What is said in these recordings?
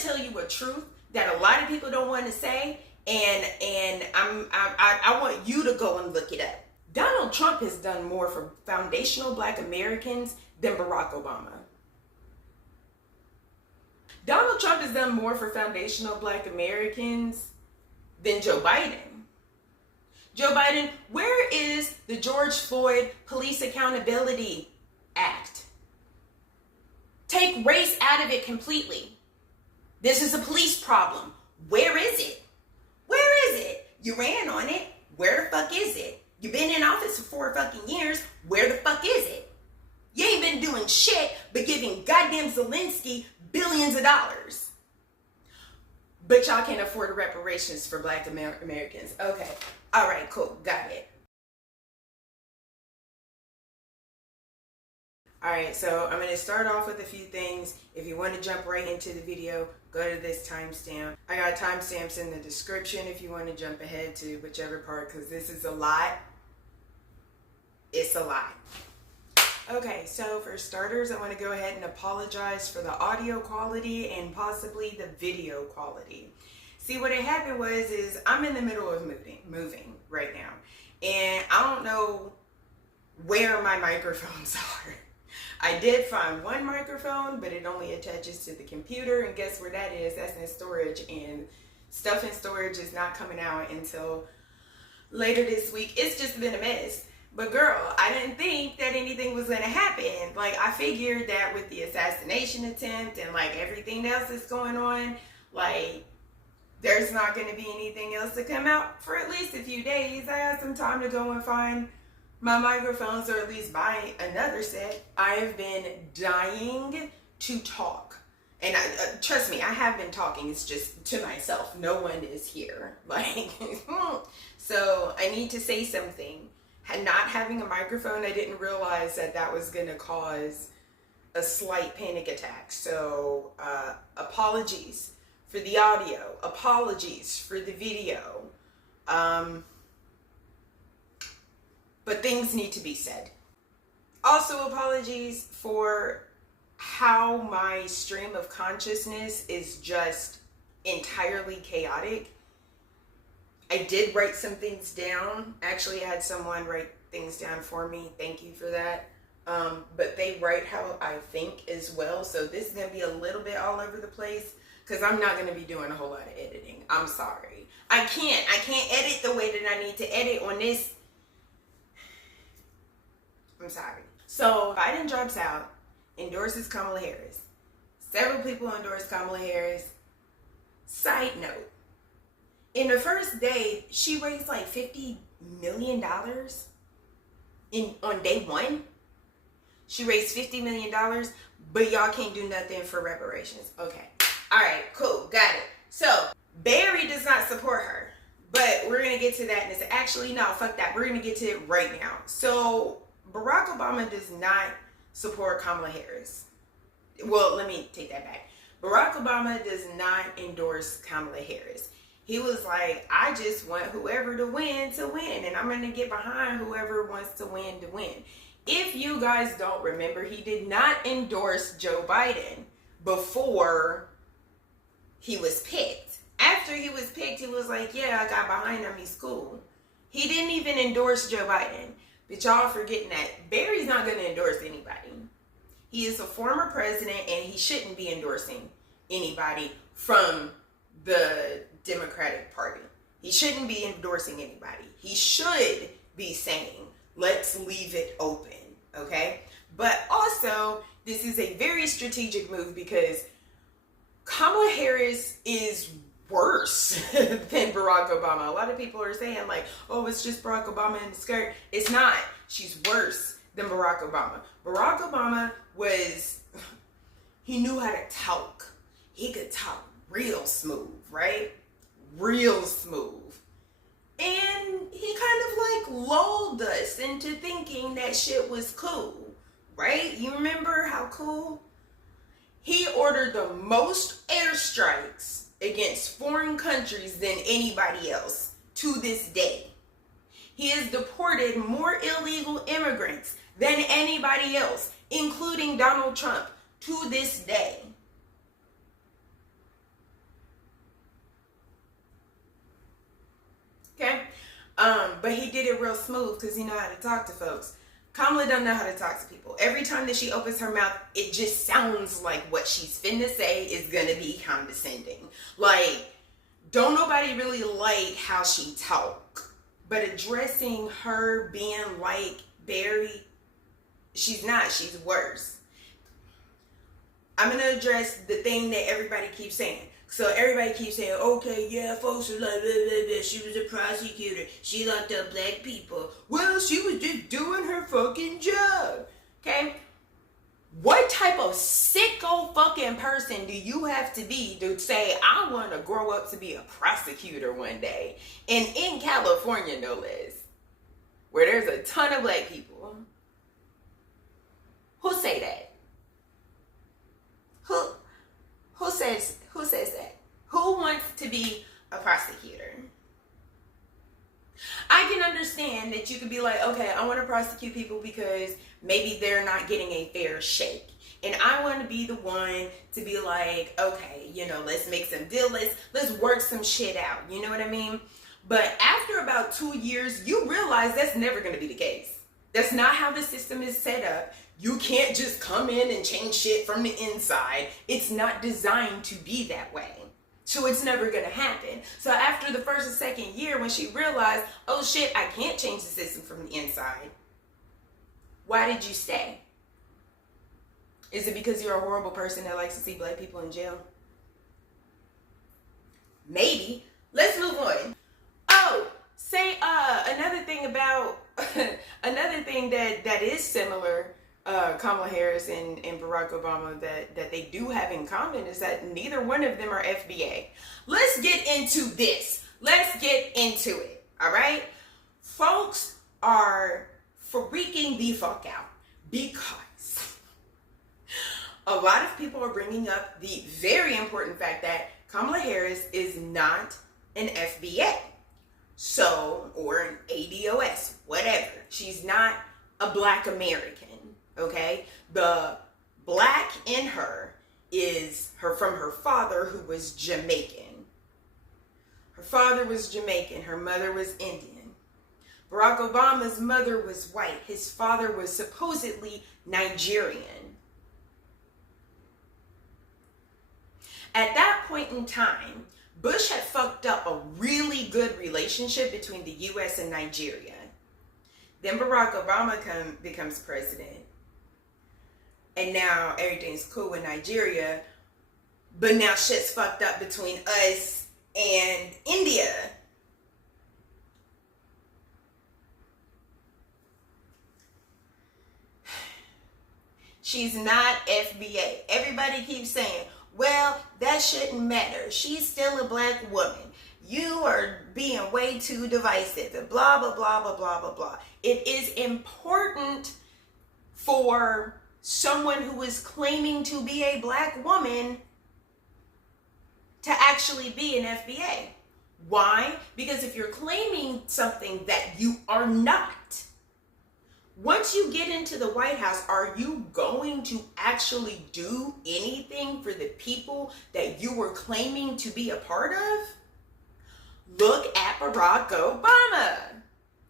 tell you a truth that a lot of people don't want to say, and I want you to go and look it up. Donald Trump has done more for foundational Black Americans than Barack Obama. Donald Trump has done more for foundational Black Americans than Joe Biden. Joe Biden, where is the George Floyd Police Accountability Act? Take race out of it completely. This is a police problem. Where is it? Where is it? You ran on it. Where the fuck is it? You've been in office for 4 fucking years. Where the fuck is it? You ain't been doing shit but giving goddamn Zelensky billions of dollars. But y'all can't afford reparations for Black Americans. Okay. All right, cool. Got it. All right, so I'm going to start off with a few things. If you want to jump right into the video, go to this timestamp. I got timestamps in the description if you want to jump ahead to whichever part, because this is a lot. It's a lot. Okay, so for starters, I want to go ahead and apologize for the audio quality and possibly the video quality. See, what had happened is I'm in the middle of moving right now, and I don't know where my microphones are. I did find one microphone, but it only attaches to the computer, and guess where that is? That's in storage, and stuff in storage is not coming out until later this week. It's just been a mess. But girl, I didn't think that anything was going to happen. Like, I figured that with the assassination attempt and like everything else that's going on, like, there's not going to be anything else to come out for at least a few days. I had some time to go and find my microphones, or at least buy another set. I have been dying to talk. And trust me, I have been talking. It's just to myself. No one is here. Like, so I need to say something. And not having a microphone, I didn't realize that that was going to cause a slight panic attack. So apologies for the audio. Apologies for the video. But things need to be said. Also, apologies for how my stream of consciousness is just entirely chaotic. I did write some things down. Actually, I had someone write things down for me. Thank you for that. But they write how I think as well. So this is going to be a little bit all over the place because I'm not going to be doing a whole lot of editing. I'm sorry. I can't edit the way that I need to edit on this. I'm sorry. So Biden drops out, endorses Kamala Harris. Several people endorse Kamala Harris. Side note. In the first day, she raised like $50 million on day one. She raised $50 million, but y'all can't do nothing for reparations. Okay. All right, cool. Got it. So Barry does not support her, but we're going to get to that. And it's actually, no, fuck that. We're going to get to it right now. So Barack Obama does not support Kamala Harris. Well, let me take that back. Barack Obama does not endorse Kamala Harris. He was like, I just want whoever to win, and I'm going to get behind whoever wants to win. If you guys don't remember, he did not endorse Joe Biden before he was picked. After he was picked, he was like, yeah, I got behind him, he's cool. He didn't even endorse Joe Biden. But y'all forgetting that Barry's not going to endorse anybody. He is a former president, and he shouldn't be endorsing anybody from the Democratic Party. He shouldn't be endorsing anybody. He should be saying, let's leave it open, okay? But also, this is a very strategic move because Kamala Harris is worse than Barack Obama. A lot of people are saying like, oh, it's just Barack Obama in the skirt. It's not. She's worse than Barack Obama. Barack Obama he knew how to talk. He could talk real smooth, right? Real smooth. And he kind of like lulled us into thinking that shit was cool, right? You remember how cool? He ordered the most airstrikes against foreign countries than anybody else to this day. He has deported more illegal immigrants than anybody else, including Donald Trump, to this day. but he did it real smooth because he know how to talk to folks. Kamala don't know how to talk to people. Every time that she opens her mouth, it just sounds like what she's finna say is gonna be condescending. Like, don't nobody really like how she talk. But addressing her being like Barry, she's not. She's worse. I'm gonna address the thing that everybody keeps saying. So everybody keeps saying, okay, yeah, folks are like, blah, blah, blah. She was a prosecutor. She locked up black people. Well, she was just doing her fucking job. Okay? What type of sicko fucking person do you have to be to say, I want to grow up to be a prosecutor one day? And in California, no less, where there's a ton of black people. Who say that? Who says that? Who wants to be a prosecutor? I can understand that you could be like, okay, I want to prosecute people because maybe they're not getting a fair shake. And I want to be the one to be like, okay, you know, let's make some deal. Let's work some shit out. You know what I mean? But after about 2 years, you realize that's never going to be the case. That's not how the system is set up. You can't just come in and change shit from the inside. It's not designed to be that way. So it's never going to happen. So after the first and second year, when she realized, oh shit, I can't change the system from the inside. Why did you stay? Is it because you're a horrible person that likes to see black people in jail? Maybe. Let's move on. Oh, say another thing about another thing that is similar. Kamala Harris and Barack Obama that they do have in common is that neither one of them are FBA. Let's get into this. Let's get into it. All right? Folks are freaking the fuck out because a lot of people are bringing up the very important fact that Kamala Harris is not an FBA. So, or an ADOS, whatever. She's not a black American. Okay, the black in her is from her father, who was Jamaican. Her father was Jamaican. Her mother was Indian. Barack Obama's mother was white. His father was supposedly Nigerian. At that point in time, Bush had fucked up a really good relationship between the U.S. and Nigeria. Then Barack Obama becomes president. And now everything's cool with Nigeria. But now shit's fucked up between us and India. She's not FBA. Everybody keeps saying, well, that shouldn't matter. She's still a black woman. You are being way too divisive and blah, blah, blah, blah, blah, blah, blah. It is important for someone who is claiming to be a black woman to actually be an FBA. Why? Because if you're claiming something that you are not, once you get into the White House, are you going to actually do anything for the people that you were claiming to be a part of? Look at Barack Obama.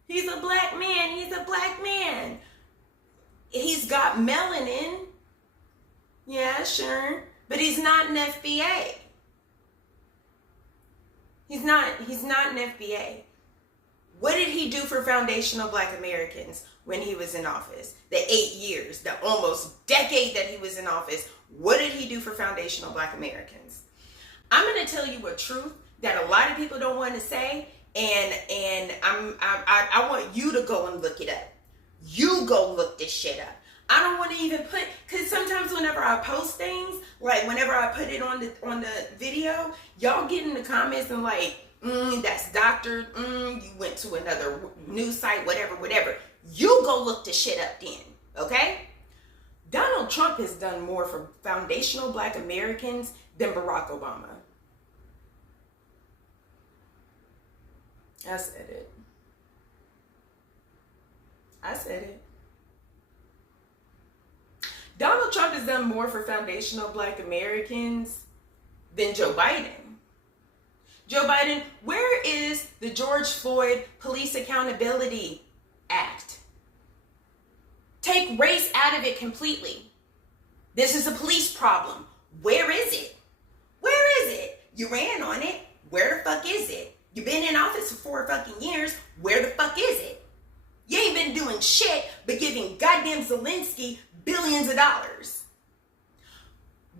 He's a black man. He's a black man. He's got melanin. Yeah, sure. But he's not an FBA. He's not an FBA. What did he do for foundational black Americans when he was in office? The 8 years, the almost decade that he was in office, what did he do for foundational black Americans? I'm going to tell you a truth that a lot of people don't want to say, and I want you to go and look it up. You go look this shit up. I don't want to even put, because sometimes whenever I post things, like whenever I put it on the video, y'all get in the comments and like, that's doctored, you went to another news site, whatever. You go look the shit up then, okay? Donald Trump has done more for foundational black Americans than Barack Obama. I said it. Donald Trump has done more for foundational black Americans than Joe Biden. Joe Biden, where is the George Floyd Police Accountability Act? Take race out of it completely. This is a police problem. Where is it? Where is it? You ran on it. Where the fuck is it? You've been in office for 4 fucking years. Where the fuck is it? You ain't been doing shit but giving goddamn Zelensky billions of dollars.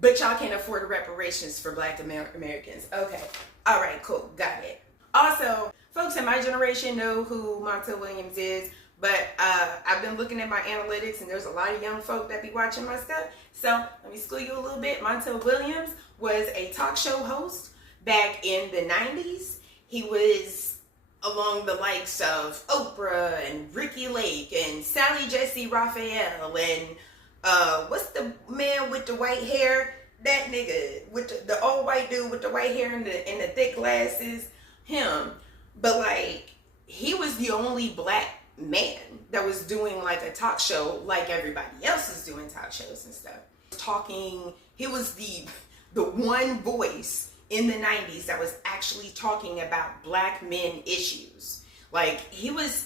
But y'all can't afford reparations for Black Americans. Okay. All right, cool. Got it. Also, folks in my generation know who Montell Williams is, but I've been looking at my analytics and there's a lot of young folk that be watching my stuff. So let me school you a little bit. Montell Williams was a talk show host back in the 90s. He was along the likes of Oprah and Ricky Lake and Sally Jesse Raphael and what's the man with the white hair? That nigga with the old white dude with the white hair and the thick glasses. Him. But like, he was the only Black man that was doing like a talk show like everybody else is doing talk shows and stuff. Talking, he was the one voice in the 90s that was actually talking about Black men issues. Like, he was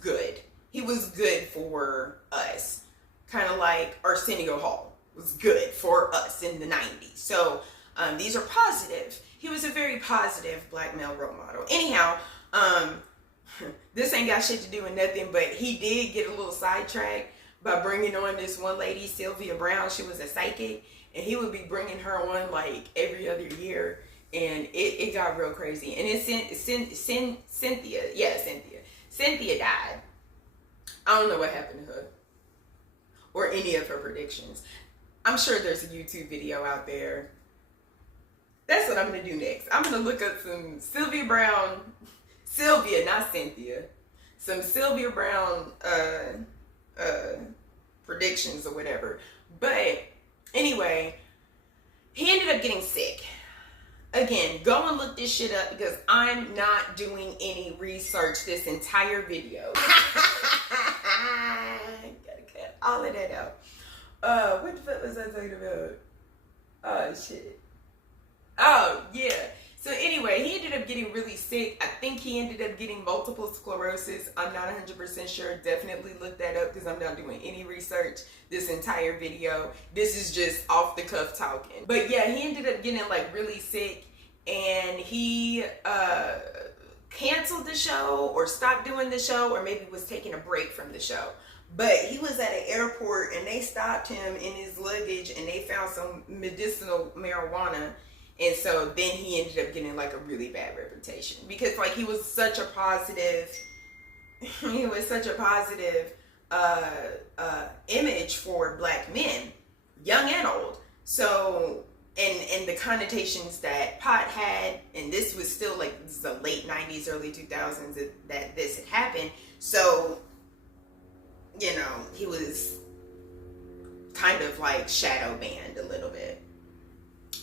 good. He was good for us. Kind of like Arsenio Hall was good for us in the 90s. So these are positive. He was a very positive Black male role model. Anyhow, this ain't got shit to do with nothing, but he did get a little sidetracked by bringing on this one lady, Sylvia Brown. She was a psychic, and he would be bringing her on like every other year, and it got real crazy. And it's Cynthia died. I don't know what happened to her or any of her predictions. I'm sure there's a YouTube video out there. That's what I'm going to do next. I'm going to look up some Sylvia Brown, Sylvia, not Cynthia, some Sylvia Brown predictions or whatever. But anyway, he ended up getting sick. Again, go and look this shit up because I'm not doing any research this entire video. Gotta cut all of that out. What the fuck was I talking about? Oh, shit. Oh, yeah. So anyway, he ended up getting really sick. I think he ended up getting multiple sclerosis. I'm not 100% sure. Definitely look that up because I'm not doing any research this entire video. This is just off the cuff talking. But yeah, he ended up getting like really sick, and he canceled the show or stopped doing the show, or maybe was taking a break from the show. But he was at an airport and they stopped him in his luggage and they found some medicinal marijuana. And so then he ended up getting like a really bad reputation because like he was such a positive image for Black men, young and old. So, and the connotations that pot had, and this was still like, this is the late 90s, early 2000s that this had happened. So, you know, he was kind of like shadow banned a little bit.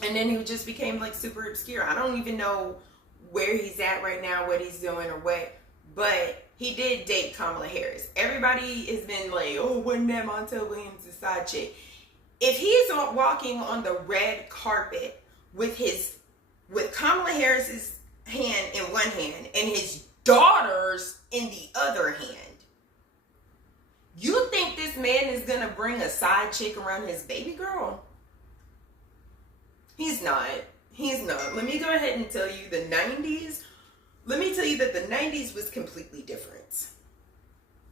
And then he just became like super obscure. I don't even know where he's at right now, what he's doing or what, but he did date Kamala Harris. Everybody has been like, oh, wasn't that Montell Williams' side chick? If he's walking on the red carpet with Kamala Harris's hand in one hand and his daughter's in the other hand, you think this man is gonna bring a side chick around his baby girl? He's not. He's not. Let me go ahead and tell you the 90s. Let me tell you that the 90s was completely different.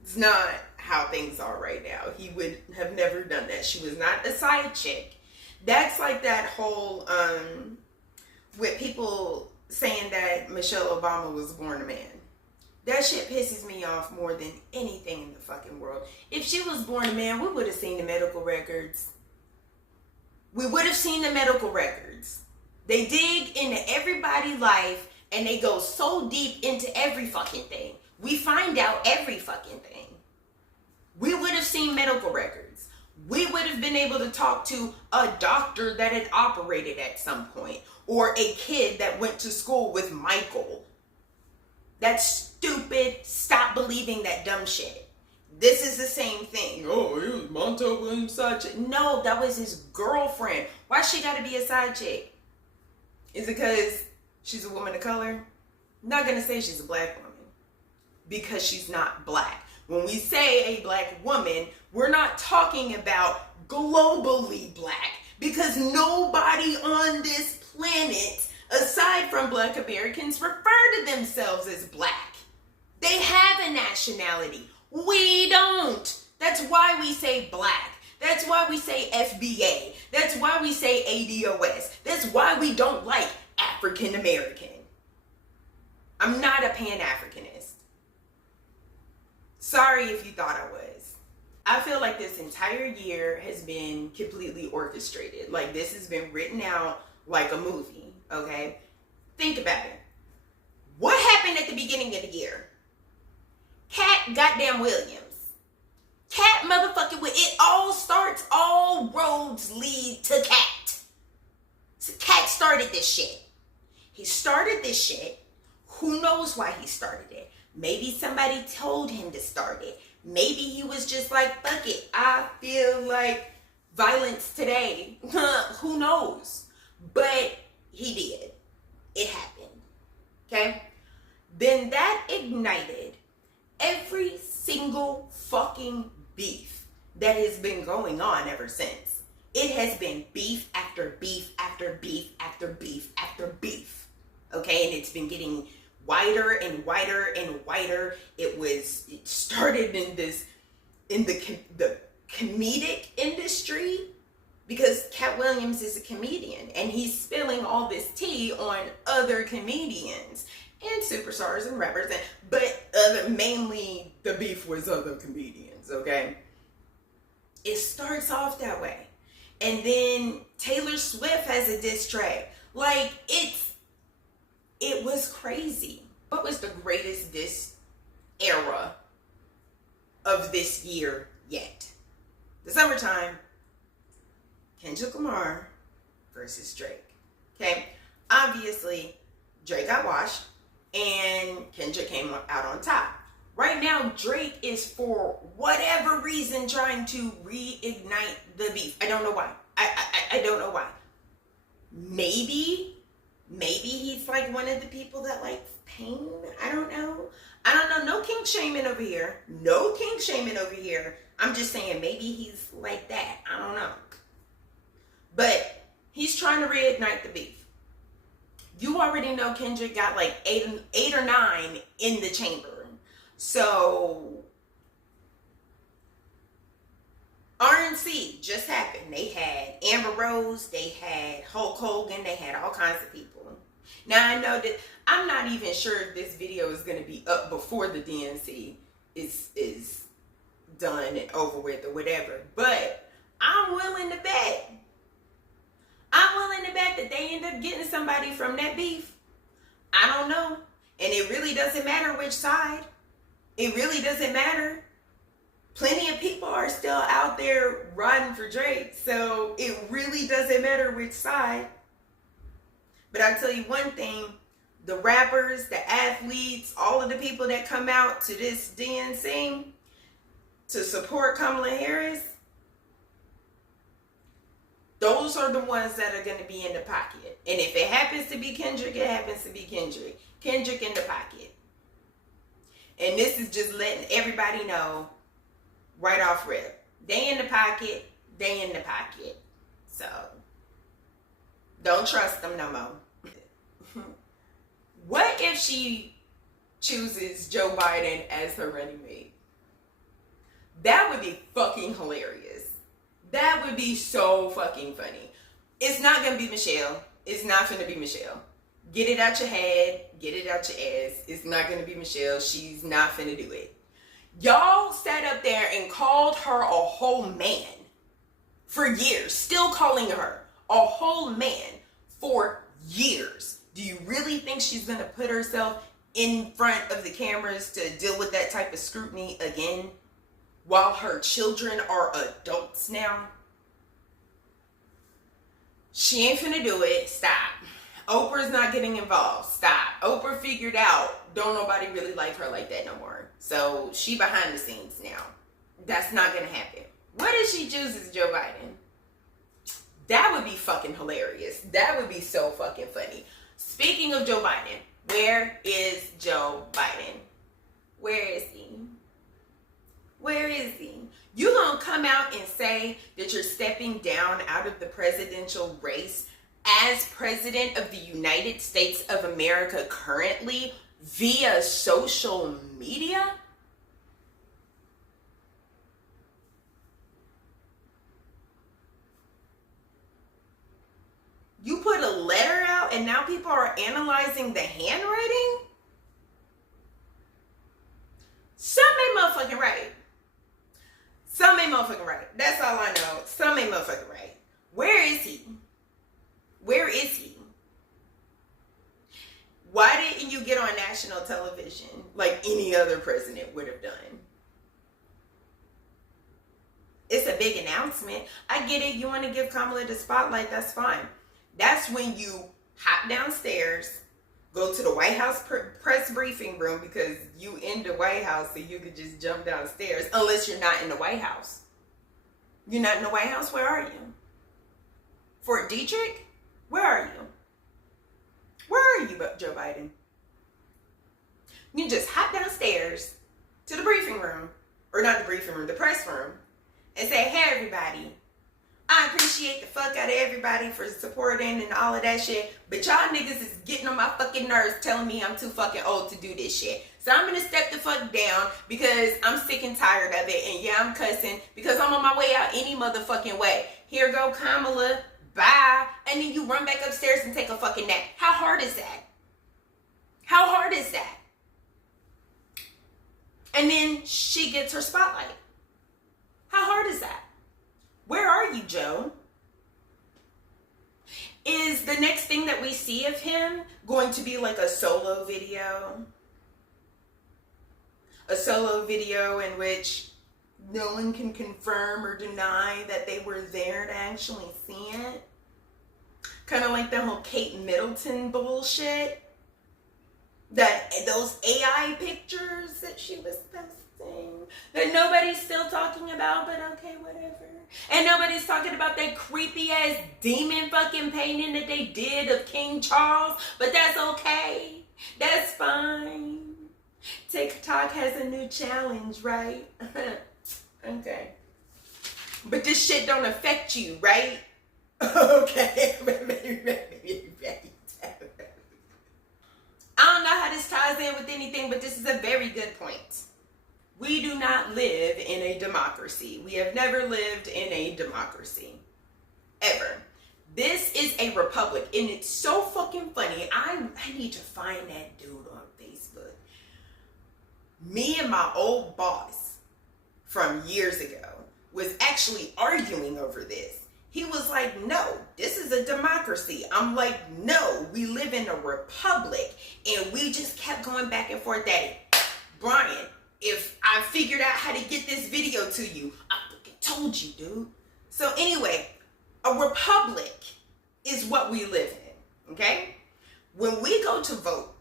It's not how things are right now. He would have never done that. She was not a side chick. That's like that whole, with people saying that Michelle Obama was born a man. That shit pisses me off more than anything in the fucking world. If she was born a man, we would have seen the medical records. We would have seen the medical records. They dig into everybody's life and they go so deep into every fucking thing. We find out every fucking thing. We would have seen medical records. We would have been able to talk to a doctor that had operated at some point, or a kid that went to school with Michael. That's stupid. Stop believing that dumb shit. This is the same thing. Oh, it was Montell Williams' side chick. No, that was his girlfriend. Why she gotta be a side chick? Is it because she's a woman of color. I'm not gonna say she's a black woman because she's not black. When we say a black woman, we're not talking about globally black, because nobody on this planet, aside from black Americans, refer to themselves as black. They have a nationality. We don't. That's why we say black. That's why we say FBA. That's why we say ADOS. That's why we don't like African American. I'm not a Pan-Africanist. Sorry if you thought I was. I feel like this entire year has been completely orchestrated. Like, this has been written out like a movie, okay? Think about it. What happened at the beginning of the year? Katt goddamn Williams. Katt motherfucking, it all starts, all roads lead to Katt. So Katt started this shit. He started this shit. Who knows why he started it? Maybe somebody told him to start it. Maybe he was just like, fuck it, I feel like violence today. Who knows? But he did. It happened. Okay? Then that ignited every single fucking beef that has been going on ever since. It has been beef after beef after beef after beef after beef. Okay? And it's been getting wider and wider and wider. It started in the comedic industry, because Katt Williams is a comedian and he's spilling all this tea on other comedians and superstars and rappers, but mainly the beef was other comedians, okay? It starts off that way. And then Taylor Swift has a diss track. Like, it was crazy. What was the greatest diss era of this year yet? The summertime, Kendrick Lamar versus Drake. Okay? Obviously, Drake got washed and Kendrick came out on top. Right now, Drake is, for whatever reason, trying to reignite the beef. I don't know why. I don't know why. Maybe he's like one of the people that likes pain. I don't know. No kink shaming over here. No kink shaming over here. I'm just saying maybe he's like that. I don't know. But he's trying to reignite the beef. You already know Kendrick got like eight or nine in the chamber. So RNC just happened. They had Amber Rose, they had Hulk Hogan, they had all kinds of people. Now I know that I'm not even sure if this video is going to be up before the DNC is done and over with or whatever, but I'm willing to bet. That they end up getting somebody from that beef. I don't know. And it really doesn't matter which side. It really doesn't matter. Plenty of people are still out there riding for Drake, so it really doesn't matter which side. But I'll tell you one thing, the rappers, the athletes, all of the people that come out to this DNC to support Kamala Harris, those are the ones that are going to be in the pocket. And if it happens to be Kendrick, it happens to be Kendrick. Kendrick in the pocket. And this is just letting everybody know right off rip. They in the pocket. They in the pocket. So, don't trust them no more. What if she chooses Joe Biden as her running mate? That would be fucking hilarious. That would be so fucking funny. It's not going to be Michelle. It's not going to be Michelle. Get it out your head. Get it out your ass. It's not going to be Michelle. She's not finna do it. Y'all sat up there and called her a whole man for years. Still calling her a whole man for years. Do you really think she's going to put herself in front of the cameras to deal with that type of scrutiny again? While her children are adults now? She ain't finna do it. Stop. Oprah's not getting involved. Stop. Oprah figured out don't nobody really like her like that no more. So she behind the scenes now. That's not gonna happen. What if she chooses Joe Biden? That would be fucking hilarious. That would be so fucking funny. Speaking of Joe Biden, where is Joe Biden? Where is he? Where is he? You gonna come out and say that you're stepping down out of the presidential race as president of the United States of America currently via social media? You put a letter out and now people are analyzing the handwriting? Some ain't motherfucking right. Some ain't motherfucking right. That's all I know. Some ain't motherfucking right. Where is he? Where is he? Why didn't you get on national television like any other president would have done? It's a big announcement. I get it. You want to give Kamala the spotlight. That's fine. That's when you hop downstairs, go to the White House press briefing room because you in the White House so you could just jump downstairs unless you're not in the White House. You're not in the White House? Where are you? Fort Detrick? Where are you? Where are you, Joe Biden? You just hop downstairs to the briefing room, or not the briefing room, the press room, and say, hey, everybody, I appreciate the fuck out of everybody for supporting and all of that shit, but y'all niggas is getting on my fucking nerves telling me I'm too fucking old to do this shit. So I'm gonna step the fuck down because I'm sick and tired of it, and yeah, I'm cussing because I'm on my way out any motherfucking way. Here go Kamala, bye, and then you run back upstairs and take a fucking nap. How hard is that? How hard is that? And then she gets her spotlight. How hard is that? Where are you, Joe? Is the next thing that we see of him going to be like a solo video? A solo video in which no one can confirm or deny that they were there to actually see it? Kind of like the whole Kate Middleton bullshit. Those AI pictures that she was posting that nobody's still talking about, but okay, whatever. And nobody's talking about that creepy ass demon fucking painting that they did of King Charles, but that's okay. That's fine. TikTok has a new challenge, right? Okay. But this shit don't affect you, right? Okay. I don't know how this ties in with anything, but this is a very good point. We do not live in a democracy. We have never lived in a democracy. Ever. This is a republic, and it's so fucking funny. I need to find that dude on Facebook. Me and my old boss from years ago was actually arguing over this. He was like, no, this is a democracy. I'm like, no, we live in a republic. And we just kept going back and forth at it. Brian, if I figured out how to get this video to you, I fucking told you, dude. So anyway, a republic is what we live in, okay? When we go to vote,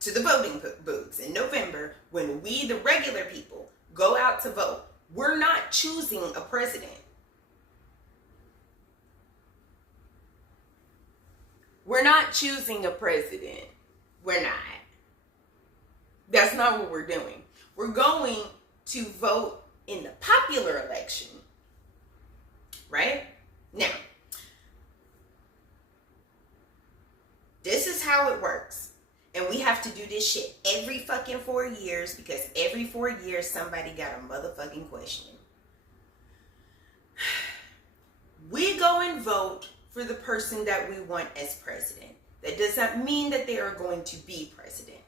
to the voting booths in November, when we, the regular people, go out to vote, we're not choosing a president. We're not choosing a president. We're not. That's not what we're doing. We're going to vote in the popular election. Right? Now, this is how it works. And we have to do this shit every fucking 4 years because every 4 years somebody got a motherfucking question. We go and vote for the person that we want as president. That does not mean that they are going to be president.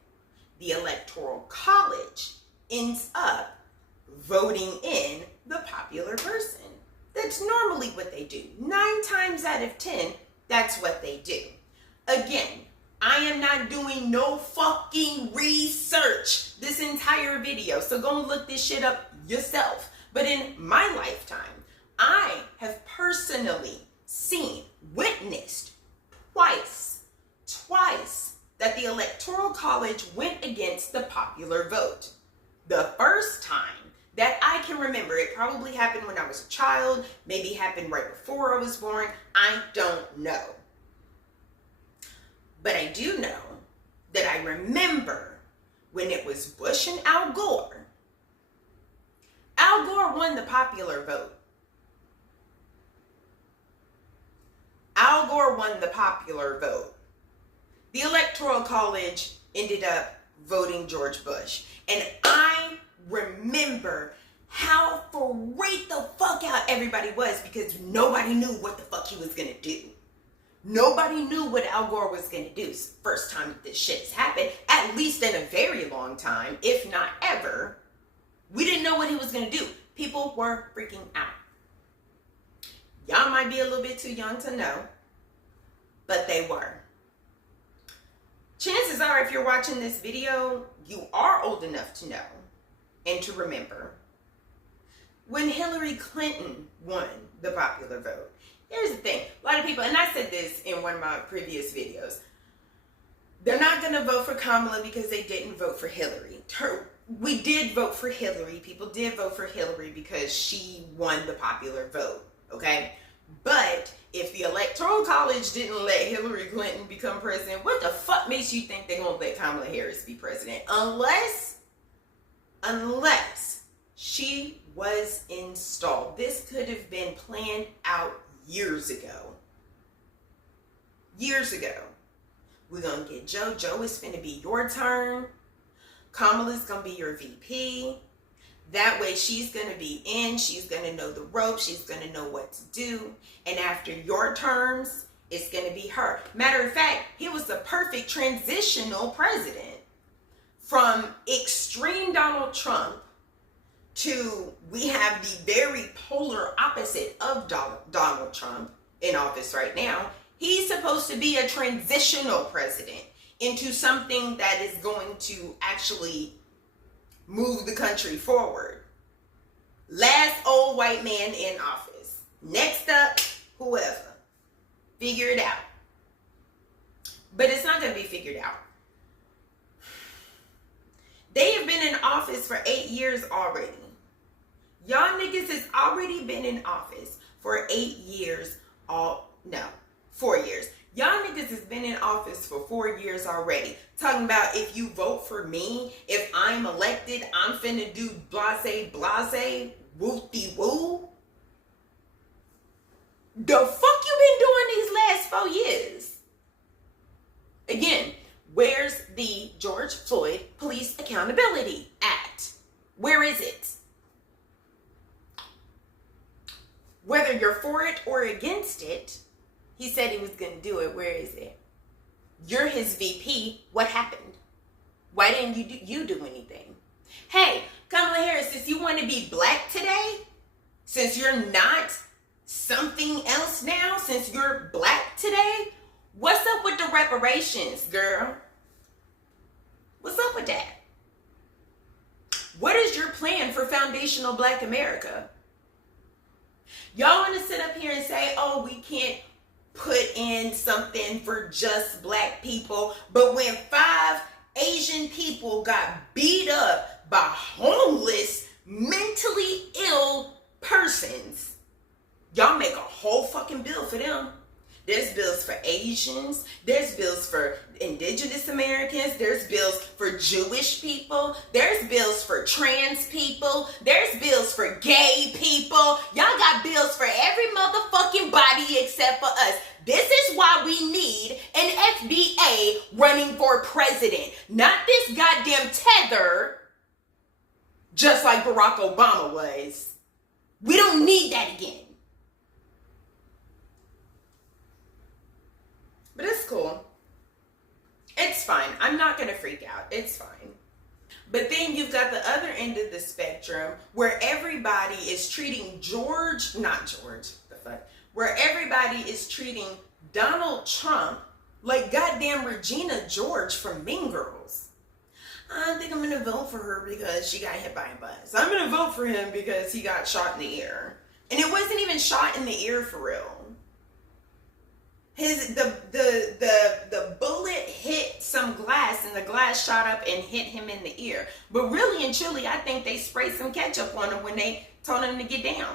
The Electoral College ends up voting in the popular person. That's normally what they do. 9 times out of 10, that's what they do. Again, I am not doing no fucking research this entire video, so go and look this shit up yourself. But in my lifetime, I have personally seen, witnessed twice that the Electoral College went against the popular vote. The first time that I can remember, it probably happened when I was a child, maybe happened right before I was born, I don't know. But I do know that I remember when it was Bush and Al Gore. Al Gore won the popular vote. Al Gore won the popular vote. The Electoral College ended up voting George Bush. And I remember how freaked the fuck out everybody was because nobody knew what the fuck he was gonna do. Nobody knew what Al Gore was gonna do. It's the first time that this shit has happened, at least in a very long time, if not ever. We didn't know what he was gonna do. People were freaking out. Y'all might be a little bit too young to know, but they were. Chances are, if you're watching this video, you are old enough to know and to remember when Hillary Clinton won the popular vote. Here's the thing. A lot of people, and I said this in one of my previous videos, they're not going to vote for Kamala because they didn't vote for Hillary. We did vote for Hillary. People did vote for Hillary because she won the popular vote, okay? But if the Electoral College didn't let Hillary Clinton become president, what the fuck makes you think they're going to let Kamala Harris be president? Unless she was installed. This could have been planned out years ago. Years ago. We're going to get Joe. Joe is finna be your turn. Kamala's going to be your VP. That way she's going to be in. She's going to know the ropes. She's going to know what to do. And after your terms, it's going to be her. Matter of fact, he was the perfect transitional president. From extreme Donald Trump to we have the very polar opposite of Donald Trump in office right now. He's supposed to be a transitional president into something that is going to actually move the country forward. Last old white man in office. Next up, whoever. Figure it out. But it's not going to be figured out. They have been in office for 8 years already. Y'all niggas has already been in office for 8 years. 4 years. Y'all niggas has been in office for 4 years already. Talking about if you vote for me, if I'm elected, I'm finna do blase, woo-de-woo. The fuck you been doing these last 4 years? Again, where's the George Floyd Police Accountability Act? Where is it? Whether you're for it or against it, he said he was going to do it. Where is it? You're his VP. What happened? Why didn't you do anything? Hey, Kamala Harris, since you want to be black today, since you're not something else now, since you're black today, what's up with the reparations, girl? What's up with that? What is your plan for foundational Black America? Y'all want to sit up here and say, oh, we can't put in something for just black people. But when 5 Asian people got beat up by homeless, mentally ill persons, y'all make a whole fucking bill for them. There's bills for Asians. There's bills for indigenous Americans. There's bills for Jewish people. There's bills for trans people. There's bills for gay people. Y'all got bills for every motherfucking body except for us. This is why we need an FBA running for president. Not this goddamn tether, just like Barack Obama was. We don't need that again. But it's cool. It's fine. I'm not going to freak out. It's fine. But then you've got the other end of the spectrum where everybody is treating where everybody is treating Donald Trump like goddamn Regina George from Mean Girls. I think I'm going to vote for her because she got hit by a bus. I'm going to vote for him because he got shot in the ear. And it wasn't even shot in the ear for real. The bullet hit some glass and the glass shot up and hit him in the ear. But really and truly, I think they sprayed some ketchup on him when they told him to get down.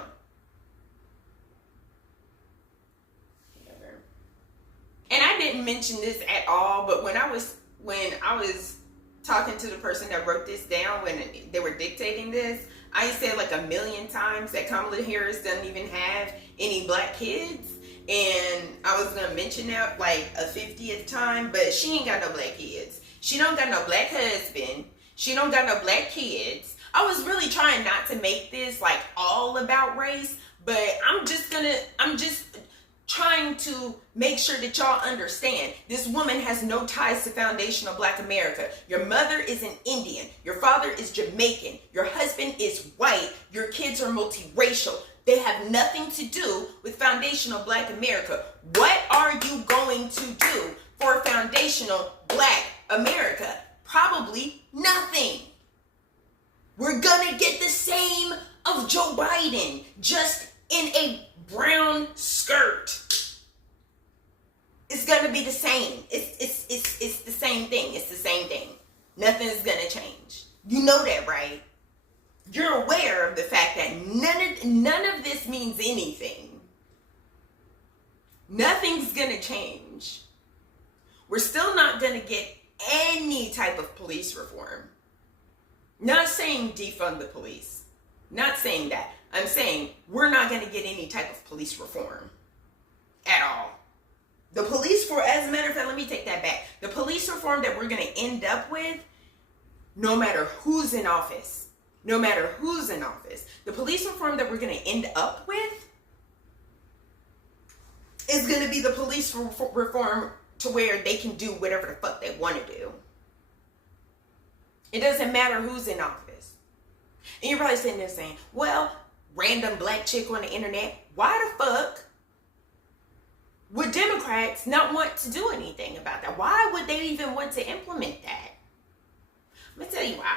And I didn't mention this at all, but when I was talking to the person that wrote this down when they were dictating this, I said like a million times that Kamala Harris doesn't even have any black kids. And I was gonna mention that like a 50th time, but she ain't got no black kids. She don't got no black husband. She don't got no black kids. I was really trying not to make this like all about race, but I'm just trying to make sure that y'all understand this woman has no ties to foundational black America. Your mother is an Indian. Your father is Jamaican. Your husband is white. Your kids are multiracial. They have nothing to do with foundational black America. What are you going to do for foundational black America? Probably nothing. We're gonna get the same of Joe Biden, just in a brown skirt. It's gonna be the same. It's the same thing. It's the same thing. Nothing's gonna change. You know that, right? You're aware of the fact that none of this means anything. Nothing's gonna change. We're still not gonna get any type of police reform. Not saying defund the police. Not saying that. I'm saying we're not going to get any type of police reform at all. The police as a matter of fact, let me take that back. The police reform that we're going to end up with, no matter who's in office, the police reform that we're going to end up with is going to be the police reform to where they can do whatever the fuck they want to do. It doesn't matter who's in office. And you're probably sitting there saying, well, random black chick on the internet, why the fuck would Democrats not want to do anything about that? Why would they even want to implement that? Let me tell you why.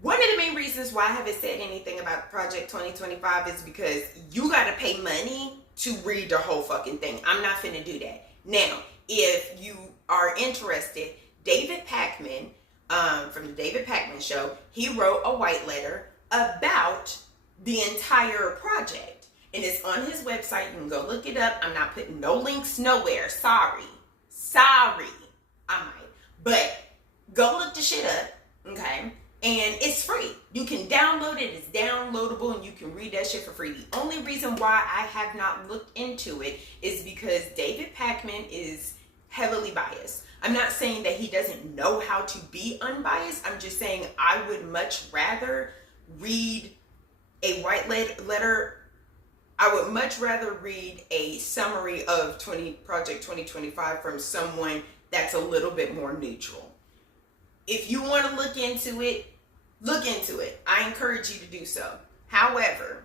One of the main reasons why I haven't said anything about Project 2025 is because you got to pay money to read the whole fucking thing. I'm not finna do that. Now, if you are interested, David Pakman, from the David Pakman Show, he wrote a white letter about the entire project. And it's on his website. You can go look it up. I'm not putting no links nowhere. Sorry. I might. But go look the shit up, okay? And it's free. You can download it. It's downloadable and you can read that shit for free. The only reason why I have not looked into it is because David Pakman is heavily biased. I'm not saying that he doesn't know how to be unbiased. I'm just saying I would much rather read a white letter. I would much rather read a summary of Project 2025 from someone that's a little bit more neutral. If you want to look into it, look into it. I encourage you to do so. However,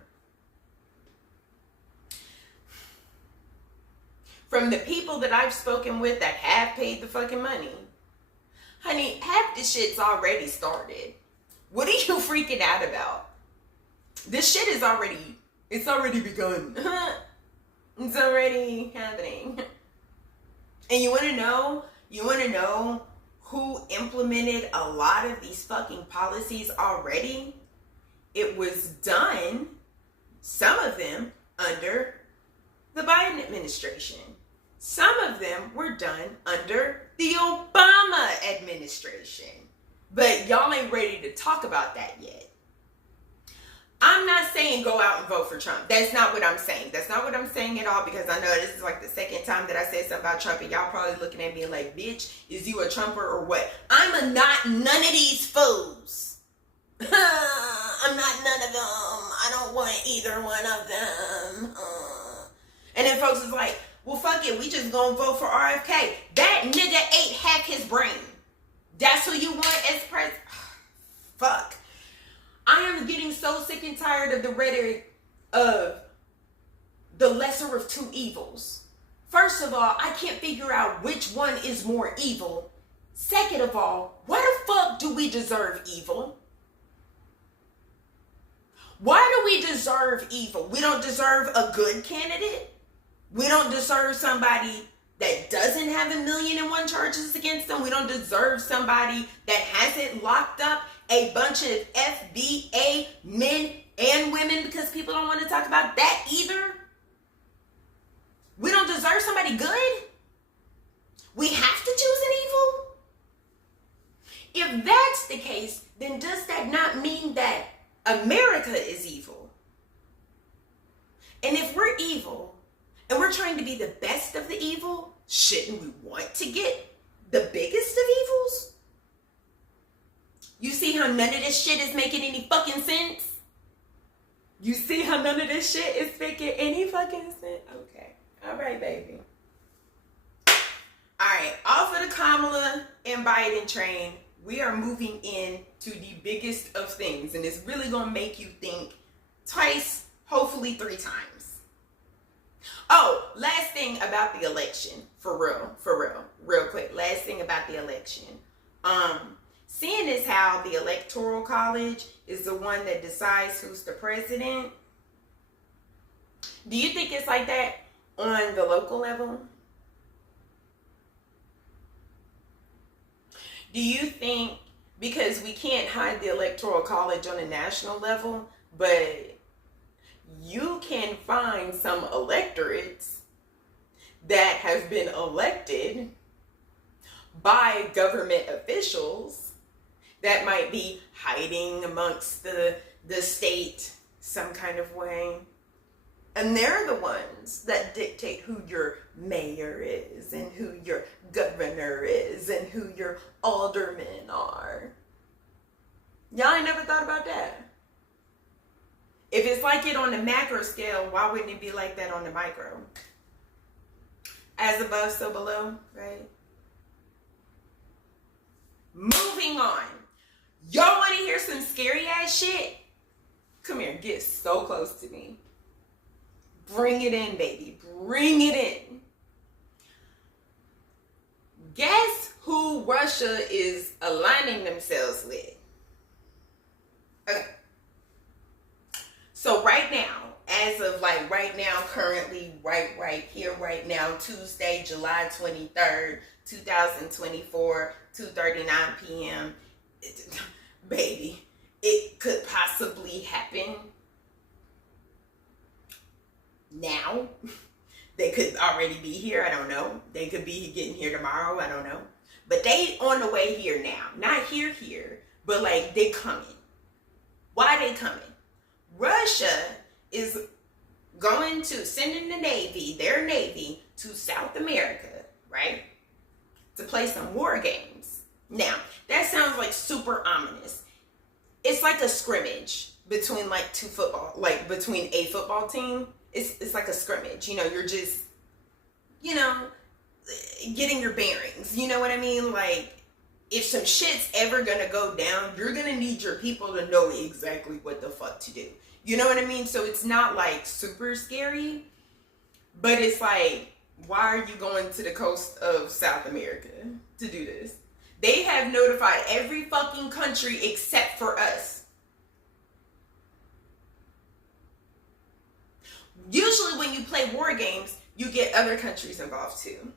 from the people that I've spoken with that have paid the fucking money, honey, half the shit's already started. What are you freaking out about? This shit is already, it's already begun. It's already happening. And you want to know who implemented a lot of these fucking policies already? It was done, some of them, under the Biden administration. Some of them were done under the Obama administration. But y'all ain't ready to talk about that yet. I'm not saying go out and vote for Trump. That's not what I'm saying. That's not what I'm saying at all, because I know this is like the second time that I said something about Trump and y'all probably looking at me like, bitch, is you a Trumper or what? I'm not none of these fools. I'm not none of them. I don't want either one of them. And then folks is like, well, fuck it. We just gonna vote for RFK. That nigga ate half his brain. That's who you want as president? Fuck. I am getting so sick and tired of the rhetoric of the lesser of two evils. First of all, I can't figure out which one is more evil. Second of all, why the fuck do we deserve evil? Why do we deserve evil? We don't deserve a good candidate. We don't deserve somebody that doesn't have 1,000,001 charges against them. We don't deserve somebody that hasn't locked up a bunch of FBA men and women, because people don't want to talk about that either. We don't nobody good? We have to choose an evil? If that's the case, then does that not mean that America is evil? And if we're evil, and we're trying to be the best of the evil, shouldn't we want to get the biggest of evils? You see how none of this shit is making any fucking sense? You see how none of this shit is making any fucking sense? Okay. All right, baby. All right. Off of the Kamala and Biden train, we are moving in to the biggest of things. And it's really going to make you think twice, hopefully 3 times. Oh, last thing about the election. For real. Real quick. Last thing about the election. Seeing as how the Electoral College is the one that decides who's the president, do you think it's like that on the local level? Do you think, because we can't hide the Electoral College on a national level, but you can find some electorates that have been elected by government officials that might be hiding amongst the state some kind of way. And they're the ones that dictate who your mayor is and who your governor is and who your aldermen are. Y'all ain't never thought about that? If it's like it on the macro scale, why wouldn't it be like that on the micro? As above, so below, right? Moving on. Y'all want to hear some scary ass shit? Come here, get so close to me. Bring it in, baby. Bring it in. Guess who Russia is aligning themselves with? Okay. So right now, as of like right now, currently, right here, right now, Tuesday, July 23rd, 2024, 2:39 p.m., baby, it could possibly happen now. They could already be here, I don't know. They could be getting here tomorrow, I don't know. But they on the way here now. Not here, but like they coming. Why they coming? Russia is going to sending the Navy, their Navy, to South America, right? To play some war games. Now, that sounds like super ominous. It's like a scrimmage between like between a football team. It's like a scrimmage. You know, you're just, you know, getting your bearings. You know what I mean? Like, if some shit's ever gonna go down, you're gonna need your people to know exactly what the fuck to do. You know what I mean? So it's not like super scary, but it's like, why are you going to the coast of South America to do this? They have notified every fucking country except for us. Usually when you play war games, you get other countries involved too.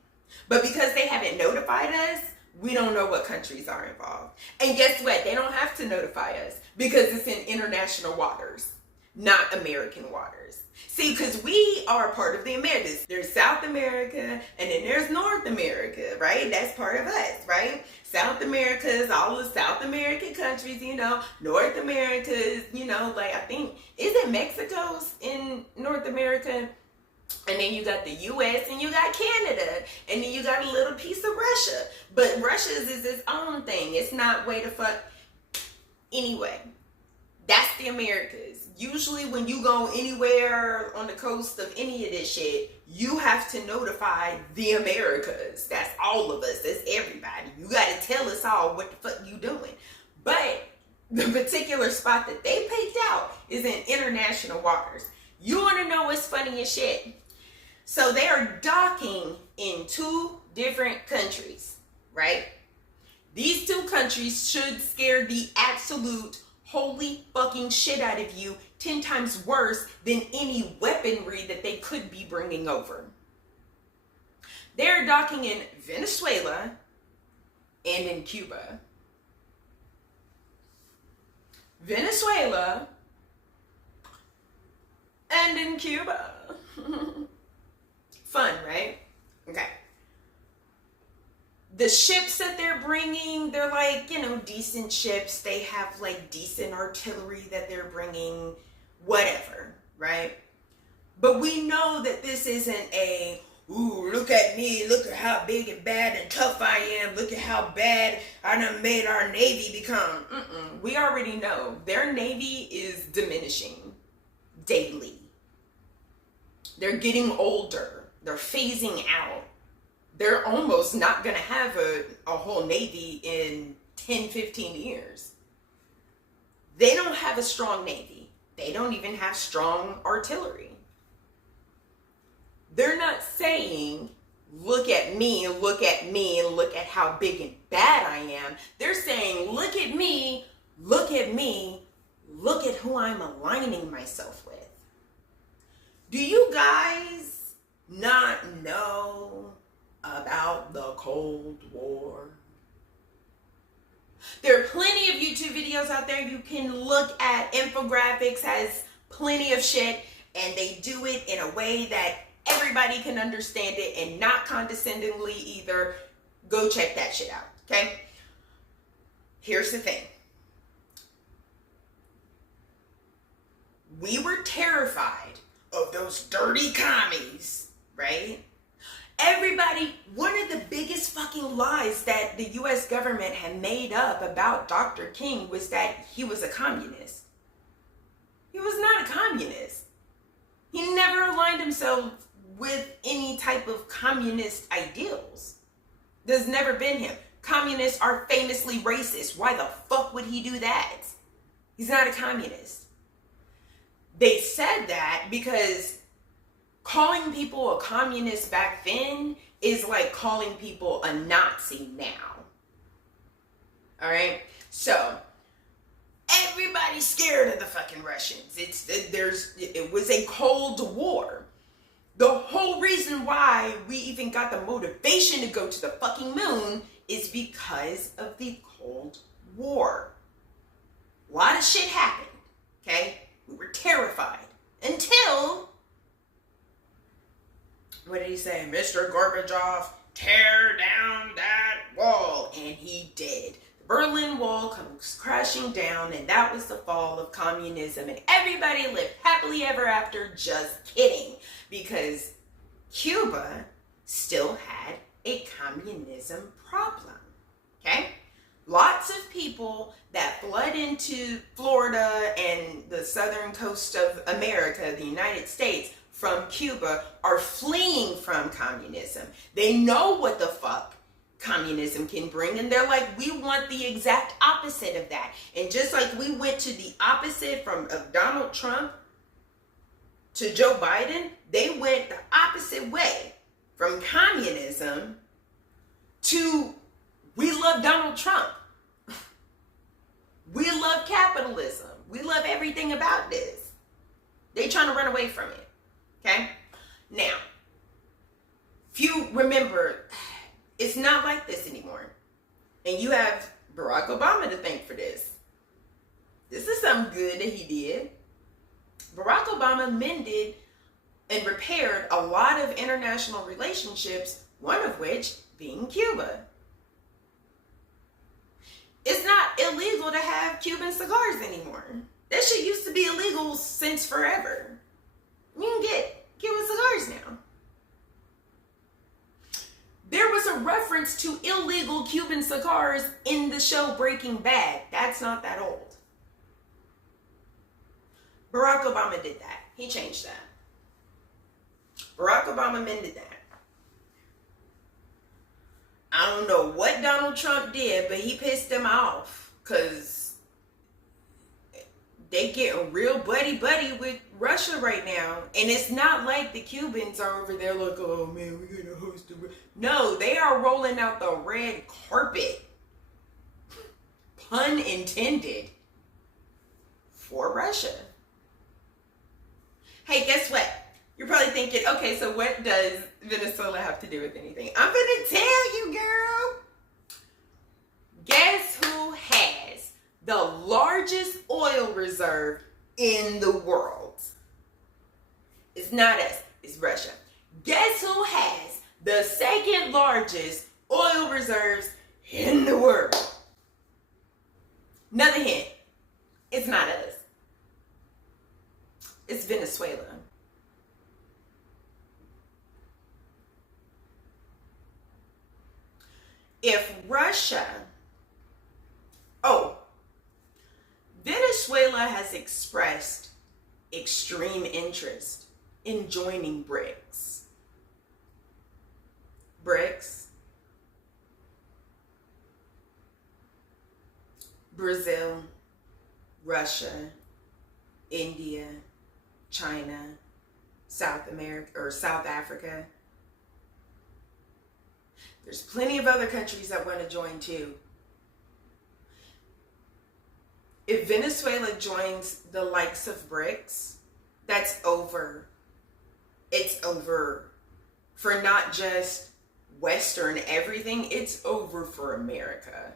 But because they haven't notified us, we don't know what countries are involved. And guess what? They don't have to notify us because it's in international waters, not American waters. See, because we are part of the Americas. There's South America, and then there's North America, right? That's part of us, right? South America is all the South American countries, you know. North America is, you know, like I think, is it Mexico's in North America? And then you got the U.S. and you got Canada. And then you got a little piece of Russia. But Russia's is its own thing. It's not way the fuck. Anyway, that's the Americas. Usually when you go anywhere on the coast of any of this shit, you have to notify the Americas. That's all of us. That's everybody. You got to tell us all what the fuck you doing. But the particular spot that they picked out is in international waters. You want to know what's funny as shit? So they are docking in 2 different countries, right? These 2 countries should scare the absolute holy fucking shit out of you 10 times worse than any weaponry that they could be bringing over. They're docking in Venezuela and in Cuba. Venezuela and in Cuba. Fun, right? the ships that they're bringing, they're like, decent ships. They have like decent artillery that they're bringing, whatever, right? But we know that this isn't a, ooh, look at me, look at how big and bad and tough I am, look at how bad I done made our Navy become. We already know their Navy is diminishing daily. They're getting older. They're phasing out. They're almost not going to have a whole Navy in 10, 15 years. They don't have a strong Navy. They don't even have strong artillery. They're not saying, look at me, and look at how big and bad I am. They're saying, look at me, look at who I'm aligning myself with. Do you guys not know about the Cold War? There are plenty of YouTube videos out there. You can look at infographics, has plenty of shit, and they do it in a way that everybody can understand it and not condescendingly either. Go check that shit out, okay? Here's the thing. We were terrified of those dirty commies, right? Everybody, one of the biggest fucking lies that the US government had made up about Dr. King was that he was a communist. He was not a communist. He never aligned himself with any type of communist ideals. There's never been him. Communists are famously racist. Why the fuck would he do that? He's not a communist. They said that because calling people a communist back then is like calling people a Nazi now. All right? So, everybody's scared of the fucking Russians. It was a Cold War. The whole reason why we even got the motivation to go to the fucking moon is because of the Cold War. A lot of shit happened, okay? We were terrified until, what did he say? Mr. Gorbachev, tear down that wall. And he did. The Berlin Wall comes crashing down, and that was the fall of communism. And everybody lived happily ever after. Just kidding. Because Cuba still had a communism problem, okay? Lots of people that flood into Florida and the southern coast of America, the United States, from Cuba are fleeing from communism. They know what the fuck communism can bring, and they're like, we want the exact opposite of that. And just like we went to the opposite of Donald Trump to Joe Biden, they went the opposite way from communism to we love Donald Trump. We love capitalism. We love everything about this. They trying to run away from it. Okay? Now, if you remember, it's not like this anymore. And you have Barack Obama to thank for this. This is something good that he did. Barack Obama mended and repaired a lot of international relationships, one of which being Cuba. It's not illegal to have Cuban cigars anymore. That shit used to be illegal since forever. You can get Cuban cigars now. There was a reference to illegal Cuban cigars in the show Breaking Bad. That's not that old. Barack Obama did that. He changed that. Barack Obama mended that. I don't know what Donald Trump did, but he pissed them off because they getting real buddy-buddy with Russia right now. And it's not like the Cubans are over there like, oh man, we're going to host a... No, they are rolling out the red carpet. Pun intended. For Russia. Hey, guess what? You're probably thinking, okay, so what does Venezuela have to do with anything? I'm gonna tell you, girl. Guess who has the largest oil reserve in the world? It's not us, it's Russia. Guess who has the second largest oil oil reserves in the world. Another hint. It's not us. It's Venezuela. If Russia, Venezuela has expressed extreme interest in joining BRICS. BRICS, Brazil, Russia, India, China, South America or South Africa. There's plenty of other countries that want to join too. If Venezuela joins the likes of BRICS, that's over. It's over for not just Western everything, it's over for America.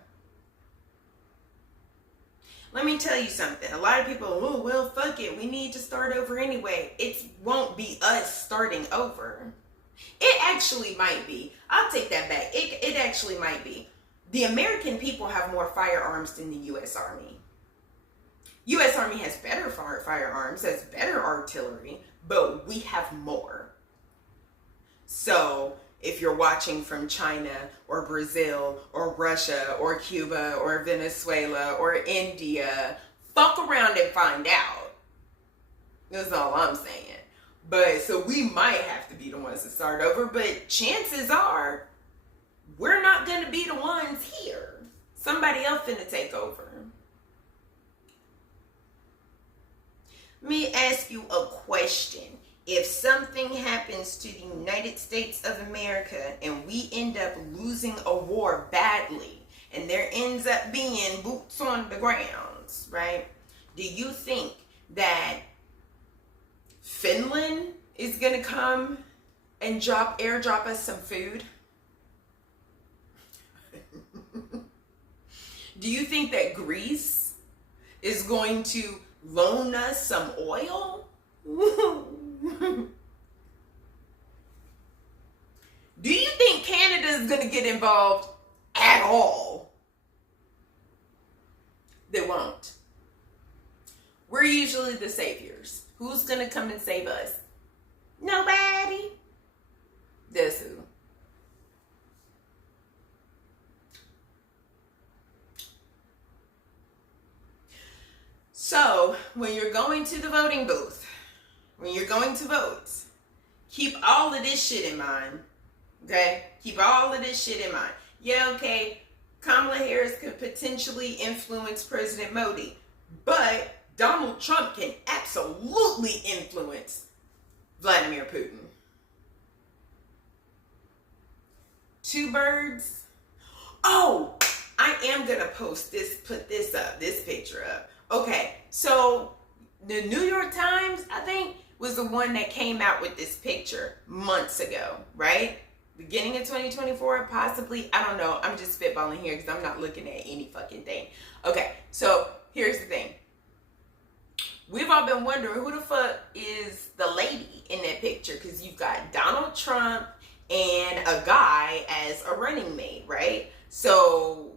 Let me tell you something. A lot of people, oh, well, fuck it. We need to start over anyway. It won't be us starting over. It actually might be. I'll take that back. It actually might be. The American people have more firearms than the U.S. Army. U.S. Army has better firearms, has better artillery, but we have more. So if you're watching from China or Brazil or Russia or Cuba or Venezuela or India, fuck around and find out. That's all I'm saying. But so we might have to be the ones to start over, but chances are we're not going to be the ones here. Somebody else finna take over. Let me ask you a question. If something happens to the United States of America and we end up losing a war badly and there ends up being boots on the ground, right? Do you think that Finland is going to come and airdrop us some food? Do you think that Greece is going to loan us some oil? Do you think Canada is going to get involved at all? They won't. We're usually the saviors. Who's going to come and save us? Nobody. That's who. So, when you're going to the voting booth, when you're going to vote, keep all of this shit in mind. Okay? Keep all of this shit in mind. Yeah, okay, Kamala Harris could potentially influence President Modi, but Donald Trump can absolutely influence Vladimir Putin. Two birds. Oh, I am going to put this picture up. Okay, so the New York Times, I think, was the one that came out with this picture months ago, right? Beginning of 2024, possibly. I don't know. I'm just spitballing here because I'm not looking at any fucking thing. Okay, so here's the thing. We've all been wondering who the fuck is the lady in that picture, because you've got Donald Trump and a guy as a running mate, right? So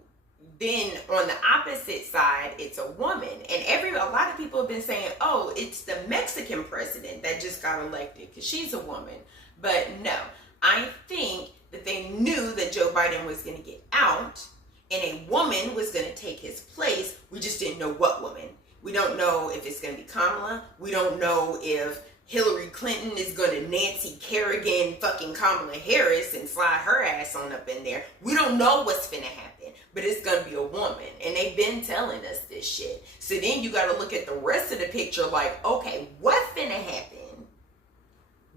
then on the opposite side, it's a woman. And a lot of people have been saying, oh, it's the Mexican president that just got elected because she's a woman. But no, I think that they knew that Joe Biden was going to get out and a woman was going to take his place. We just didn't know what woman. We don't know if it's going to be Kamala. We don't know if Hillary Clinton is going to Nancy Kerrigan fucking Kamala Harris and slide her ass on up in there. We don't know what's finna happen, but it's going to be a woman. And they've been telling us this shit. So then you got to look at the rest of the picture like, okay, what finna happen?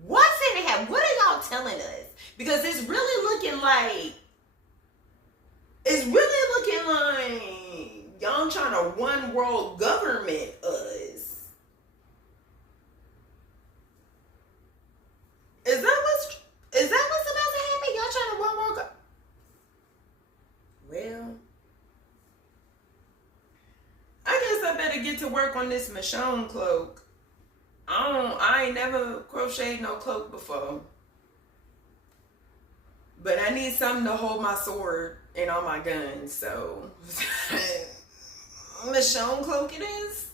What finna happen? What are y'all telling us? Because it's really looking like y'all trying to one world government us. Is that what's about to happen? Y'all trying to one world Well, I guess I better get to work on this Michonne cloak. I ain't never crocheted no cloak before. But I need something to hold my sword and all my guns, so Michonne Cloak it is.